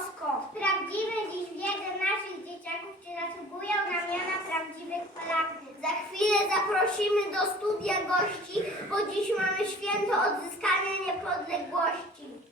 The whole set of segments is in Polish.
Sprawdzimy dziś wiedzę naszych dzieciaków, czy zasługują na miana prawdziwych Polaków. Za chwilę zaprosimy do studia gości, bo dziś mamy święto odzyskania niepodległości.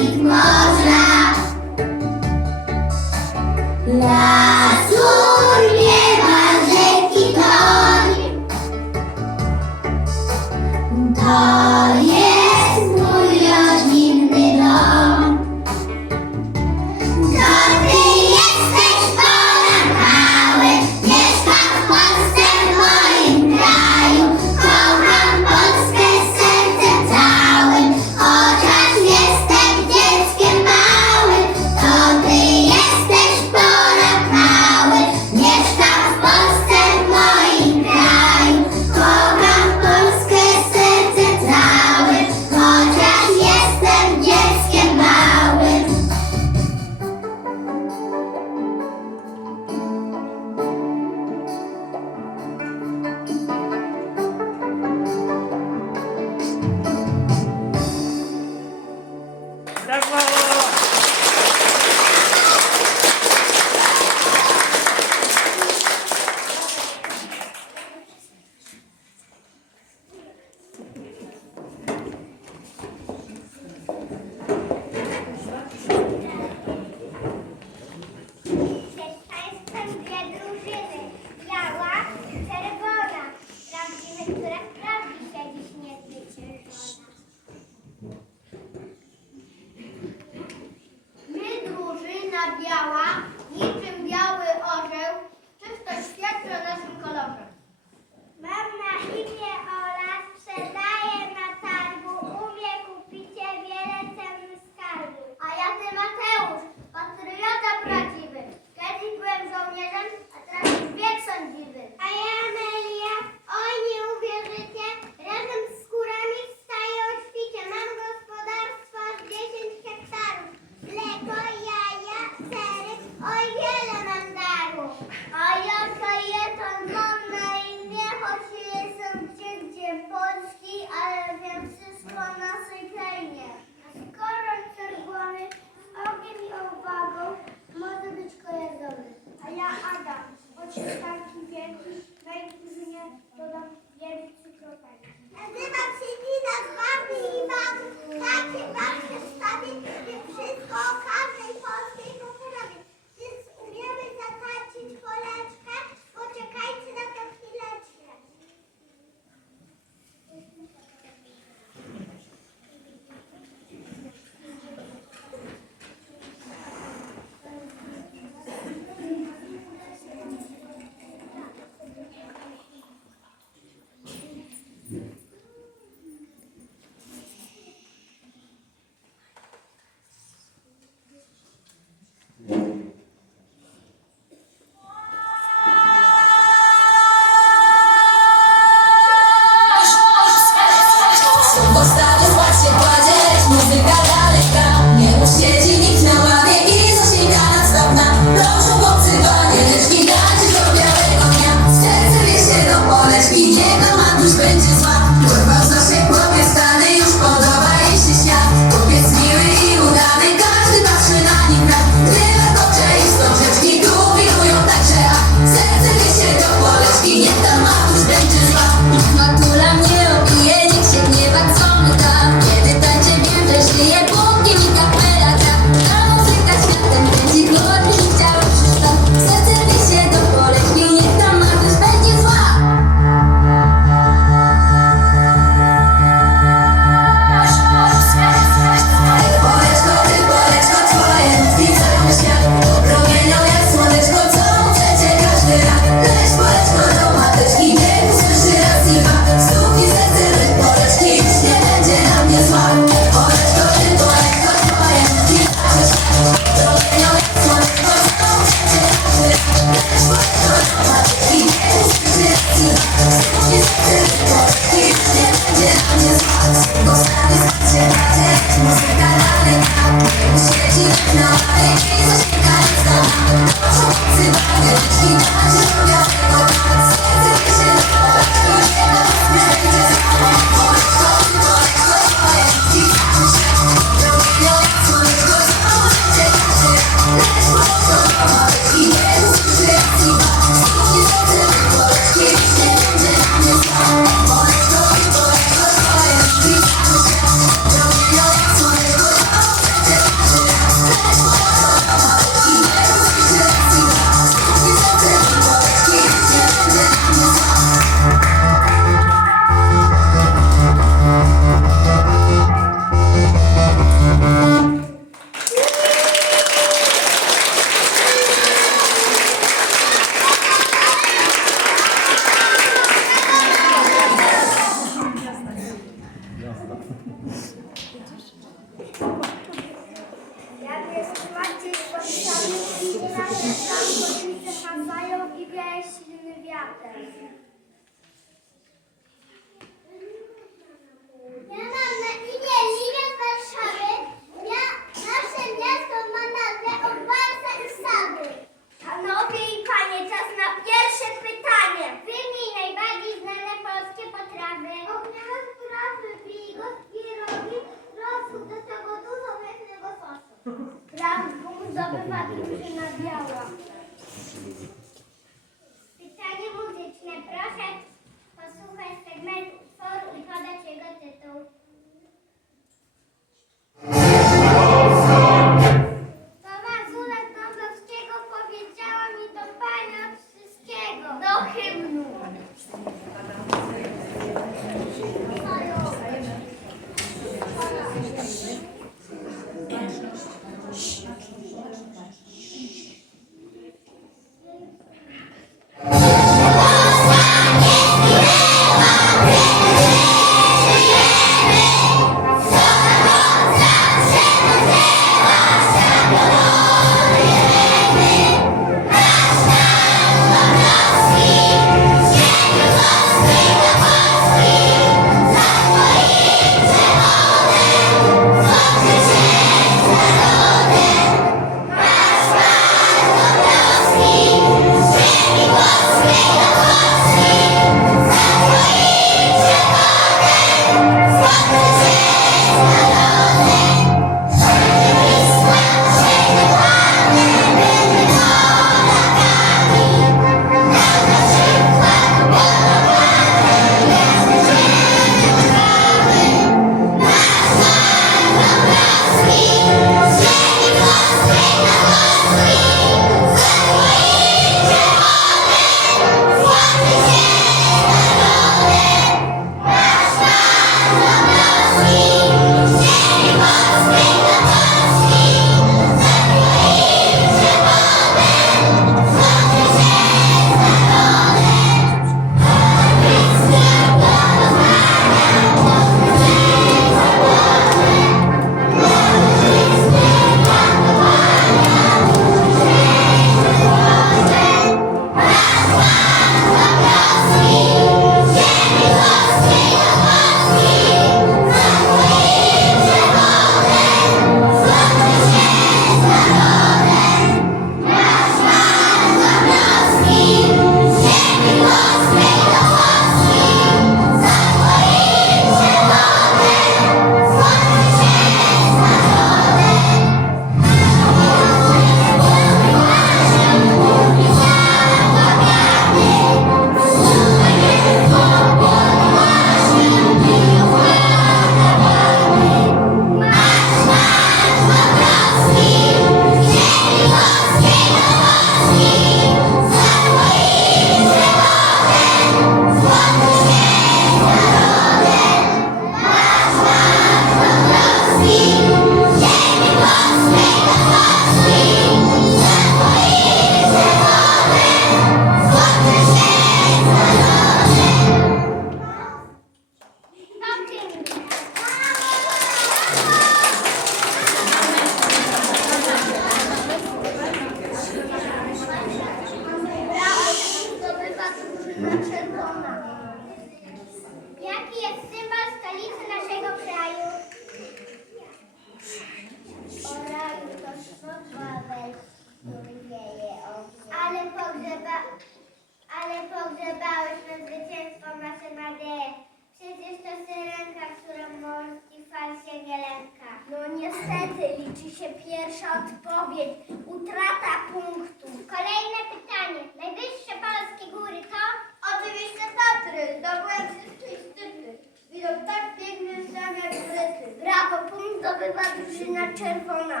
Zdobywa drużyna czerwona.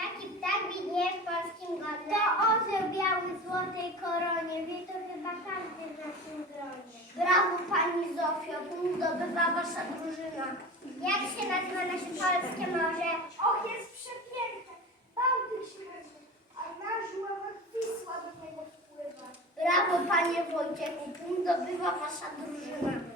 Jaki ptak widnieje w polskim godle? To orzeł biały złotej koronie. Wie to chyba każdy w naszym gronie. Brawo Pani Zofio, punkt zdobywa Wasza drużyna. Jak się nazywa nasze polskie morze? Och, jest przepiękne. Bałtyk śmierzy, a nasz ławek Wisła do niego wpływa. Brawo Panie Wojciechu, punkt zdobywa Wasza drużyna.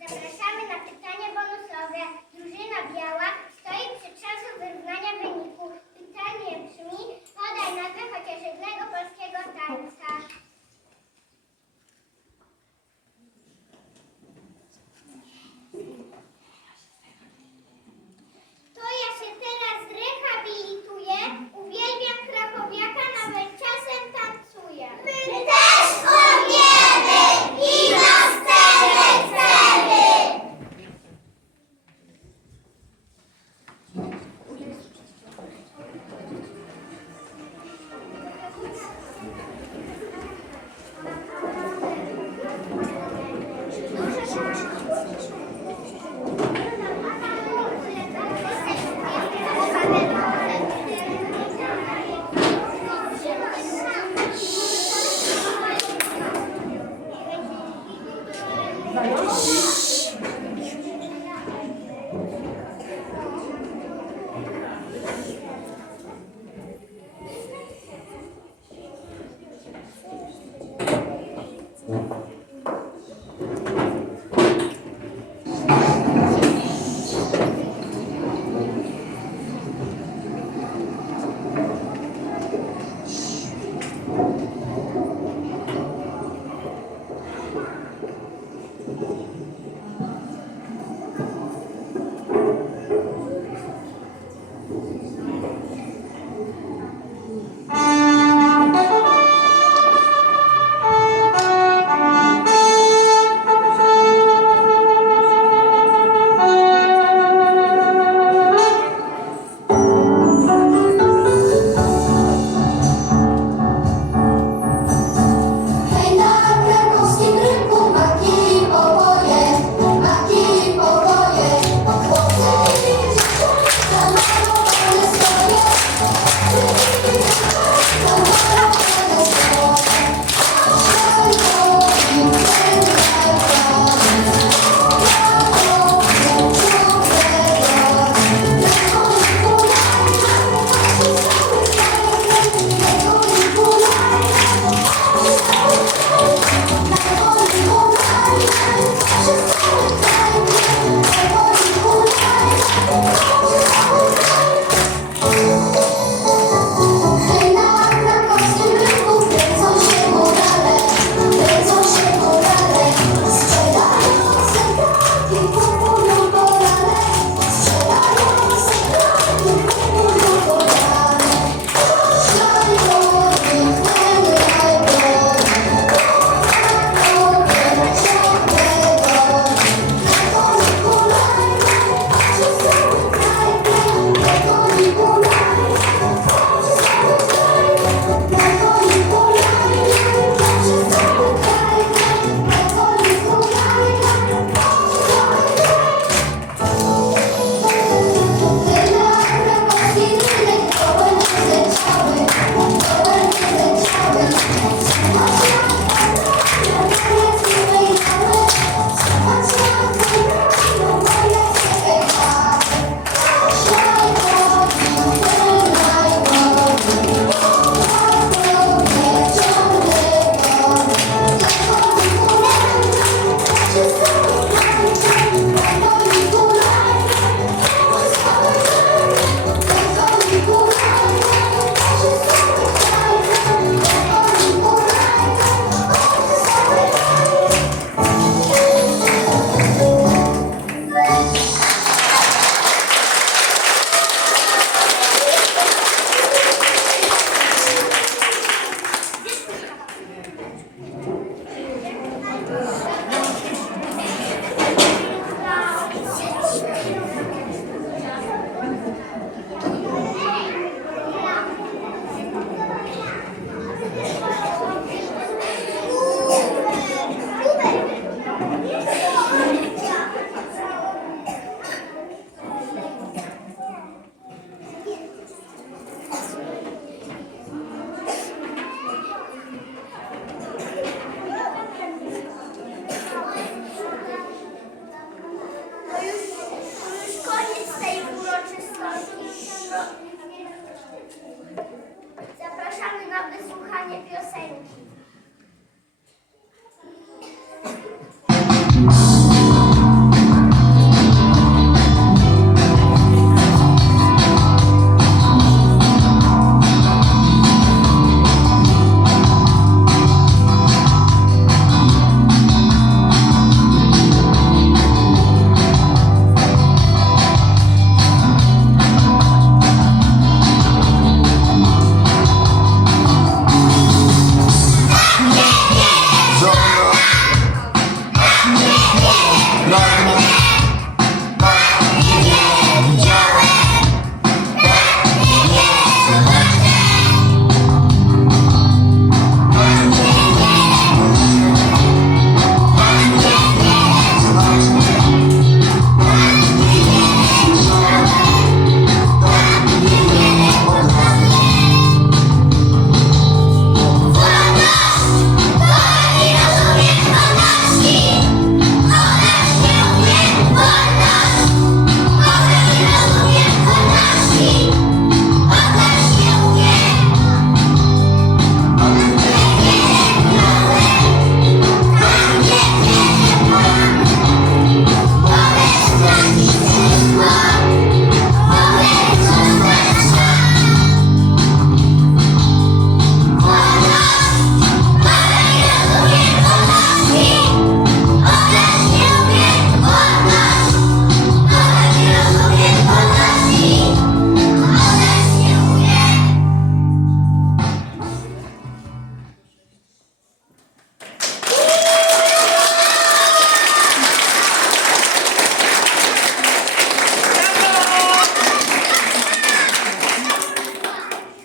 Zapraszamy na pytanie bonusowe. Drużyna biała stoi przy czasu wyrównania wyniku. Pytanie brzmi, podaj nazwę chociaż jednego polskiego ręce.